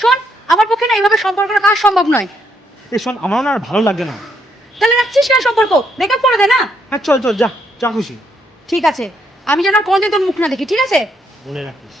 শোন, আমার পক্ষে না এইভাবে সম্পর্ক রাখা সম্ভব নয়। শোন, আমার না আর ভালো লাগে না। তাহলে রাখছিস কেন সম্পর্ক? ব্রেকআপ করে দে না। হ্যাঁ চল চল, যা যা খুশি। ঠিক আছে, আমি যেন আর কোনোদিন তোর মুখ না দেখি, ঠিক আছে? মনে রাখিস।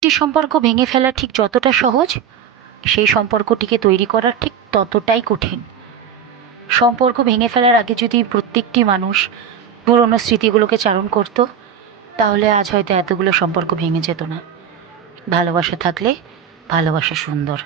একটি সম্পর্ক ভেঙে ফেলা ঠিক যতটা সহজ, সেই সম্পর্কটিকে তৈরি করা ঠিক ততটাই কঠিন। সম্পর্ক ভেঙে ফেলার আগে যদি প্রত্যেকটি মানুষ পুরনো স্মৃতিগুলোকে চারণ করতো, তাহলে আজ হয়তো এতগুলো সম্পর্ক ভেঙে যেত না। ভালোবাসা থাকলে ভালোবাসা সুন্দর।